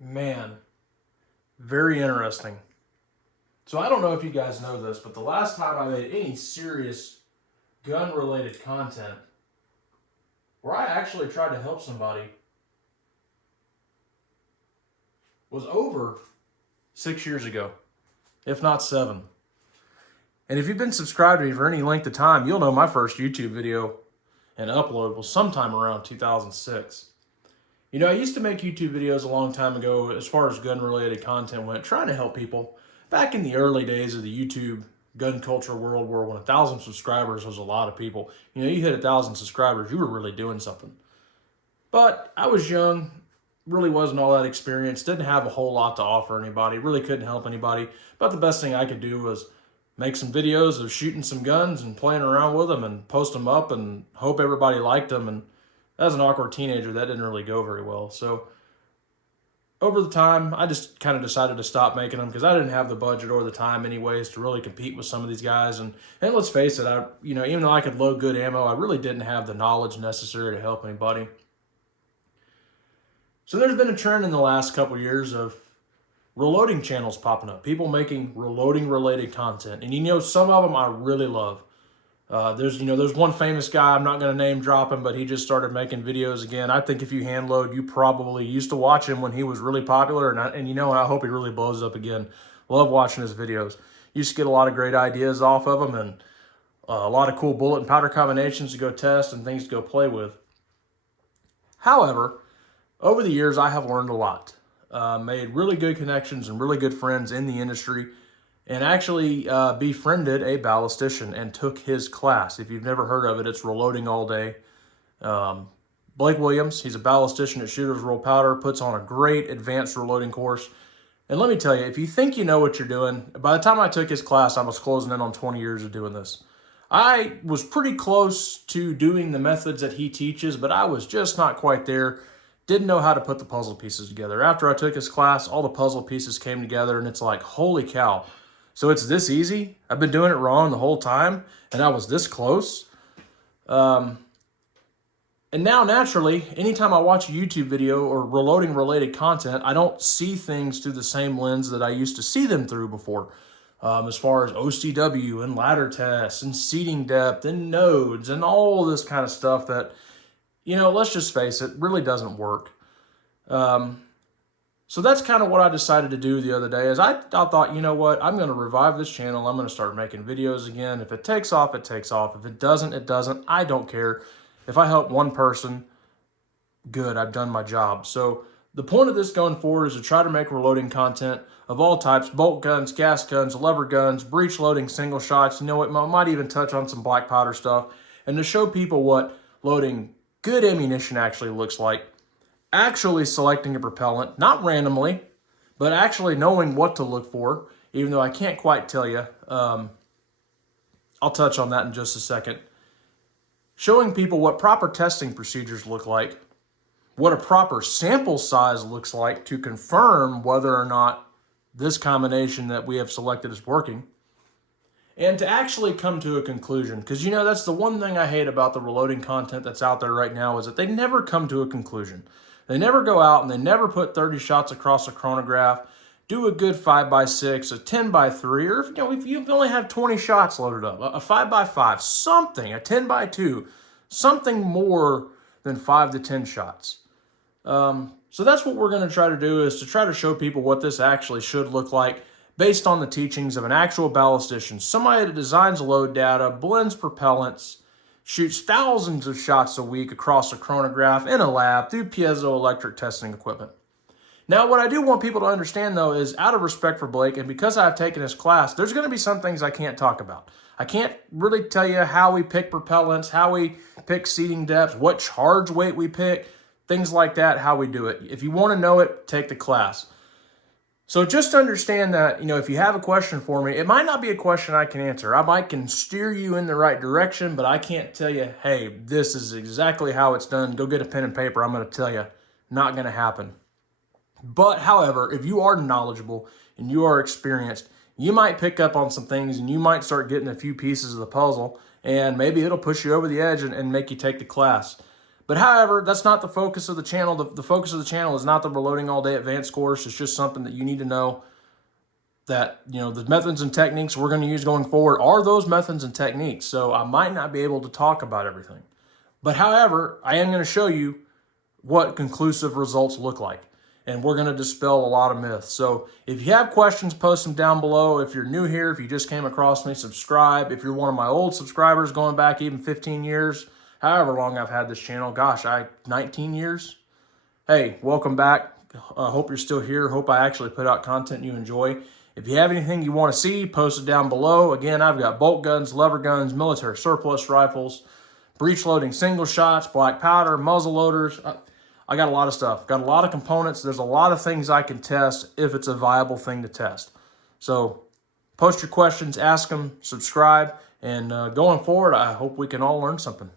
Man, very interesting. So I don't know if you guys know this, but the last time I made any serious gun-related content where I actually tried to help somebody was over 6 years ago, if not 7. And if you've been subscribed to me for any length of time, you'll know my first YouTube video and upload was sometime around 2006. You know, I used to make YouTube videos a long time ago as far as gun-related content went, trying to help people back in the early days of the YouTube gun culture world where when 1,000 subscribers was a lot of people. You know, you hit 1,000 subscribers, you were really doing something. But I was young, really wasn't all that experienced, didn't have a whole lot to offer anybody, really couldn't help anybody. But the best thing I could do was make some videos of shooting some guns and playing around with them and post them up and hope everybody liked them. And as an awkward teenager, that didn't really go very well. So over the time, I just kind of decided to stop making them because I didn't have the budget or the time anyways to really compete with some of these guys. And let's face it, even though I could load good ammo, I really didn't have the knowledge necessary to help anybody. So there's been a trend in the last couple of years of reloading channels popping up, people making reloading related content. And some of them I really love. There's one famous guy, I'm not going to name drop him, but he just started making videos again. I think if you hand load, you probably used to watch him when he was really popular, and I hope he really blows up again. Love watching his videos. Used to get a lot of great ideas off of him, and a lot of cool bullet and powder combinations to go test and things to go play with. However, over the years, I have learned a lot. Made really good connections and really good friends in the industry, and actually befriended a ballistician and took his class. If you've never heard of it, it's Reloading All Day. Blake Williams, he's a ballistician at Shooters Roll Powder, puts on a great advanced reloading course. And let me tell you, if you think you know what you're doing, by the time I took his class, I was closing in on 20 years of doing this. I was pretty close to doing the methods that he teaches, but I was just not quite there. Didn't know how to put the puzzle pieces together. After I took his class, all the puzzle pieces came together, and it's like, holy cow. So it's this easy? I've been doing it wrong the whole time, and I was this close? And now, naturally, anytime I watch a YouTube video or reloading related content, I don't see things through the same lens that I used to see them through before. As far as OCW and ladder tests and seating depth and nodes and all this kind of stuff that, let's just face it, really doesn't work. So that's kind of what I decided to do the other day is I thought, you know what, I'm going to revive this channel. I'm going to start making videos again. If it takes off, it takes off. If it doesn't, it doesn't. I don't care. If I help one person, good, I've done my job. So the point of this going forward is to try to make reloading content of all types, bolt guns, gas guns, lever guns, breech loading, single shots. It might even touch on some black powder stuff, and to show people what loading good ammunition actually looks like. Actually selecting a propellant, not randomly, but actually knowing what to look for, even though I can't quite tell you. I'll touch on that in just a second. Showing people what proper testing procedures look like, what a proper sample size looks like to confirm whether or not this combination that we have selected is working, and to actually come to a conclusion. Because, that's the one thing I hate about the reloading content that's out there right now is that they never come to a conclusion. They never go out and they never put 30 shots across a chronograph, do a good 5x6, a 10x3, or if you only have 20 shots loaded up, a 5x5, something, a 10x2, something more than 5 to 10 shots. So that's what we're going to try to do, is to try to show people what this actually should look like based on the teachings of an actual ballistician, somebody that designs load data, blends propellants, shoots thousands of shots a week across a chronograph in a lab through piezoelectric testing equipment. Now, what I do want people to understand, though, is out of respect for Blake, and because I've taken his class, there's going to be some things I can't talk about. I can't really tell you how we pick propellants, how we pick seating depths, what charge weight we pick, things like that, how we do it. If you want to know it, take the class. So just understand that, if you have a question for me, it might not be a question I can answer. I can steer you in the right direction, but I can't tell you, hey, this is exactly how it's done. Go get a pen and paper. I'm going to tell you. Not going to happen. But, however, if you are knowledgeable and you are experienced, you might pick up on some things and you might start getting a few pieces of the puzzle, and maybe it'll push you over the edge and make you take the class. But however, that's not the focus of the channel. The focus of the channel is not the Reloading All Day Advanced course. It's just something that you need to know, that, you know, the methods and techniques we're going to use going forward are those methods and techniques. So I might not be able to talk about everything. But however, I am going to show you what conclusive results look like. And we're going to dispel a lot of myths. So if you have questions, post them down below. If you're new here, if you just came across me, subscribe. If you're one of my old subscribers going back even 15 years, however long I've had this channel, gosh, 19 years. Hey, welcome back. I hope you're still here. Hope I actually put out content you enjoy. If you have anything you want to see, post it down below. Again, I've got bolt guns, lever guns, military surplus rifles, breech loading single shots, black powder, muzzle loaders. I got a lot of stuff. Got a lot of components. There's a lot of things I can test if it's a viable thing to test. So post your questions, ask them, subscribe, and going forward, I hope we can all learn something.